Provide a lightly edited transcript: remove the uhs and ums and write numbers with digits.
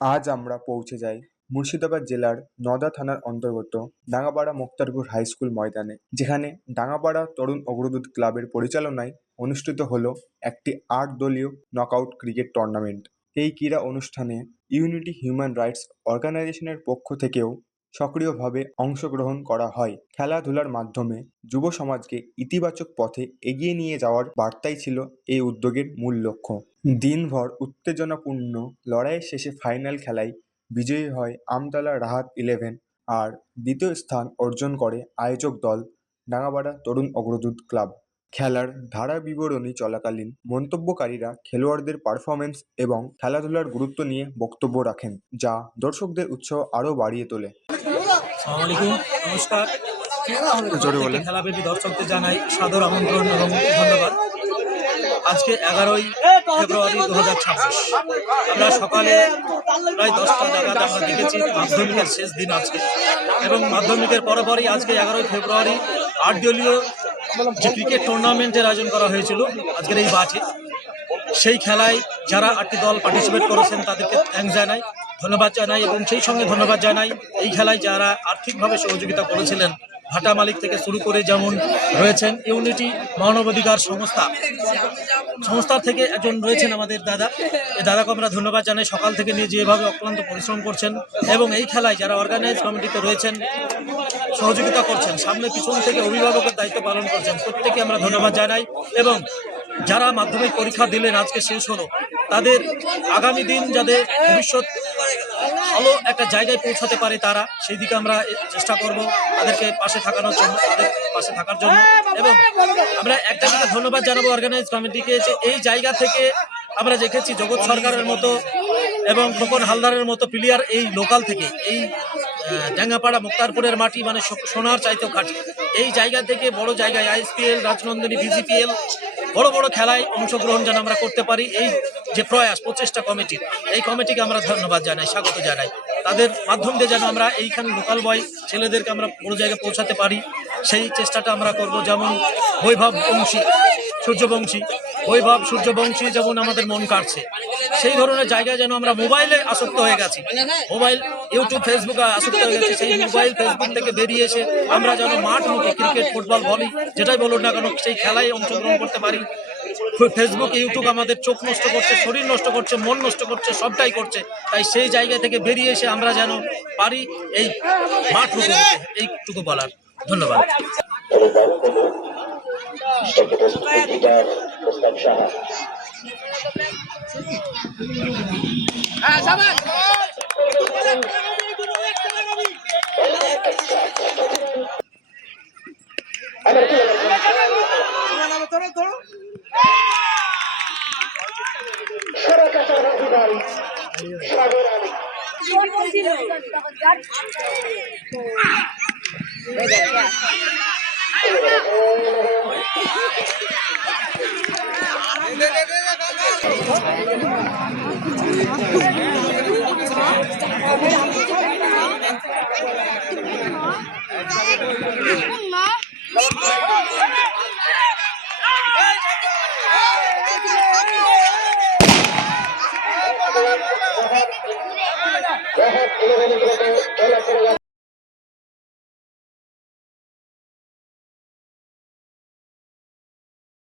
আজ আমরা পৌঁছে যাই মুর্শিদাবাদ জেলার নওদা থানার অন্তর্গত ডাঙ্গাপাড়া মুক্তারপুর হাই স্কুল ময়দানে, যেখানে ডাঙ্গাপাড়া তরুণ অগ্রদূত ক্লাবের পরিচালনায় অনুষ্ঠিত হলো একটি ৮ দলীয় নকআউট ক্রিকেট টুর্নামেন্ট। এই ক্রীড়া অনুষ্ঠানে ইউনিটি হিউম্যান রাইটস অর্গানাইজেশনের পক্ষ থেকেও সক্রিয়ভাবে অংশগ্রহণ করা হয়। খেলাধুলার মাধ্যমে যুব সমাজকে ইতিবাচক পথে এগিয়ে নিয়ে যাওয়ার বার্তাই ছিল এই উদ্যোগের মূল লক্ষ্য। দিনভর উত্তেজনাপূর্ণ লড়াইয়ের শেষে ফাইনাল খেলায় বিজয়ী হয় আমতলা রাহাত 11 আর দ্বিতীয় স্থান অর্জন করে আয়োজক দল ডাঙ্গাপাড়া তরুণ অগ্রদূত ক্লাব। খেলার ধারা বিবরণী চলাকালীন মন্তব্যকারীরা খেলোয়াড়দের পারফরমেন্স এবং খেলাধুলার গুরুত্ব নিয়ে বক্তব্য রাখেন, যা দর্শকদের উৎসাহ আরও বাড়িয়ে তোলে। আসসালামু আলাইকুম, নমস্কার। জোরে বলেন। খেলাপ্রেমী দর্শকদের জানাই সাদর আমন্ত্রণ এবং ধন্যবাদ। আজকে 11ই ফেব্রুয়ারি 2026। আমরা সকালে প্রায় 10টা নাগাদ আমরা দেখেছি মাধ্যমিকের শেষ দিন আজকে, এবং মাধ্যমিকের পরপরই আজকে 11ই ফেব্রুয়ারি 8 দলীয় যে ক্রিকেট টুর্নামেন্টের আয়োজন করা হয়েছিল আজকের এই মাঠে, সেই খেলায় যারা 8টি দল পার্টিসিপেট করেছেন তাদেরকে থ্যাঙ্কস জানাই, ধন্যবাদ জানাই, এবং সেই সঙ্গে ধন্যবাদ জানাই এই খেলায় যারা আর্থিকভাবে সহযোগিতা করেছিলেন। ভাটা মালিক থেকে শুরু করে যেমন রয়েছেন ইউনিটি মানবাধিকার সংস্থার থেকে একজন রয়েছেন আমাদের দাদা, এই দাদাকে আমরা ধন্যবাদ জানাই। সকাল থেকে নিয়ে যেভাবে অক্লান্ত পরিশ্রম করছেন এবং এই খেলায় যারা অর্গানাইজ কমিটিতে রয়েছেন, সহযোগিতা করছেন, সামনে পিছন থেকে অভিভাবকের দায়িত্ব পালন করছেন, প্রত্যেকে আমরা ধন্যবাদ জানাই। এবং যারা মাধ্যমিক পরীক্ষা দিলেন, আজকে শেষ হলো, তাদের আগামী দিন যাদের ভবিষ্যৎ ভালো একটা জায়গায় পৌঁছাতে পারে, তারা সেই দিকে আমরা চেষ্টা করব তাদেরকে পাশে থাকার জন্য। এবং আমরা একটা দিকে ধন্যবাদ জানাবো অর্গানাইজ কমিটিকে, যে এই জায়গা থেকে আমরা দেখেছি জগৎ সরকারের মতো এবং খোকন হালদারের মতো প্লেয়ার এই লোকাল থেকে, এই ডাঙ্গাপাড়া মুক্তারপুরের মাটি মানে সোনার চাইতেও খাঁটি, এই জায়গা থেকে বড় জায়গায় আইএসপিএল, রাজনন্দিনী, বিজিপিএল বড় বড় খেলায় অংশগ্রহণ যেন আমরা করতে পারি, এই যে প্রয়াস প্রচেষ্টা কমিটির, এই কমিটিকে আমরা ধন্যবাদ জানাই, স্বাগত জানাই। তাদের মাধ্যম দিয়ে যেন আমরা এইখানে লোকাল বয় ছেলেদেরকে আমরা বড় জায়গায় পৌঁছাতে পারি, সেই চেষ্টাটা আমরা করব। যেমন সূর্যবংশী যেমন আমাদের মন কাটছে, সেই ধরনের জায়গায় যেন আমরা মোবাইলে আসক্ত হয়ে গেছি, মোবাইল, ইউটিউব, ফেসবুকে আসক্ত হয়ে গেছি, সেই মোবাইল ফেসবুক থেকে বেরিয়ে এসে আমরা যেন মাঠ মুখে ক্রিকেট, ফুটবল, ভলি যেটাই বলুন না কেন, সেই খেলায় অংশগ্রহণ করতে পারি। ফেসবুক, ইউটিউব আমাদের চোখ নষ্ট করছে, শরীর নষ্ট করছে, মন নষ্ট করছে, সবটাই করছে। তাই সেই জায়গা থেকে বেরিয়ে এসে আমরা যেন পারি এই মাঠ মুখে, এইটুকু বলার। ধন্যবাদ।